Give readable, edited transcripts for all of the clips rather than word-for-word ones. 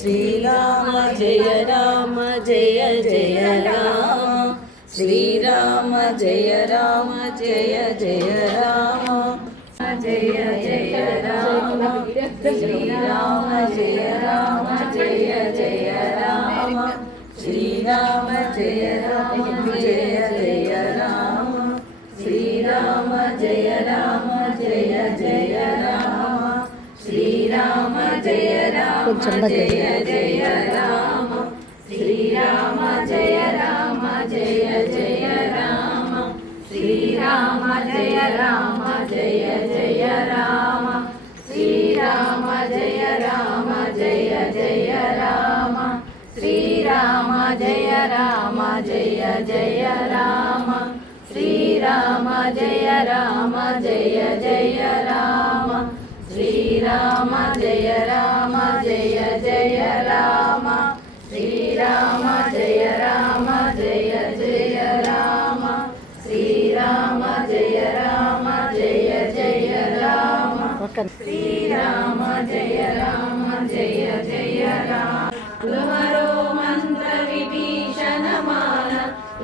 శ్రీరామ జయ రామ జయ జయ రామ శ్రీరామ జయ రామ జయ జయ రామ జయ జయ రామ శ్రీరామ జయ రామ జయ జయ రామ శ్రీరామ జయ రామ జయ జయ రామ శ్రీరామ జయ రామ జయ జయ రామ శ్రీరామ జయ రామ జయ జయ రామ శ్రీరామ జయ రామ జయ జయ రామ శ్రీరామ జయ రామ జయ జయ రామ శ్రీరామ జయ రామ జయ జయ రామ శ్రీరామ జయ రామ జయ జయ రామ శ్రీరామ జయ రామ జయ జయ రామ శ్రీరామ జయ రామ జయ జయ రామ శ్రీరామ జయ రామ జయ జయ రామ శ్రీరామ జయ రామ జయ జయ రామ శ్రీరామ జయ రామ జయ జయ రామ కుమరో మంత్ర విభీషణ మాన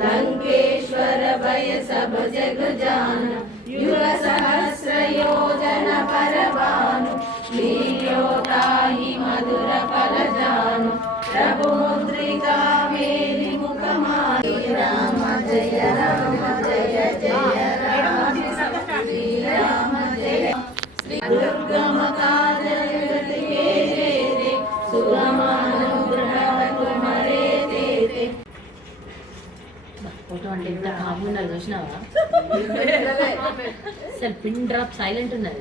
లంకేశ్వర భయ సభ జగ జాన యుగ సహస్ర యోజన పరవాను లీలోతాహి మధుర ఫలజాను ప్రభు ముద్రికా మేలి ముఖమాలి రామ జయ రామ జయ జయ రామ శ్రీరామ జయ శ్రీ దుర్గమ కాజ జగతి కే జయతే సుగమానుగ్రహ కుమరే తేతే ఫోటో అంటే ఎంత హామీ ఉన్నది చూసినావా అసలు పిన్ డ్రాప్ సైలెంట్ ఉన్నది.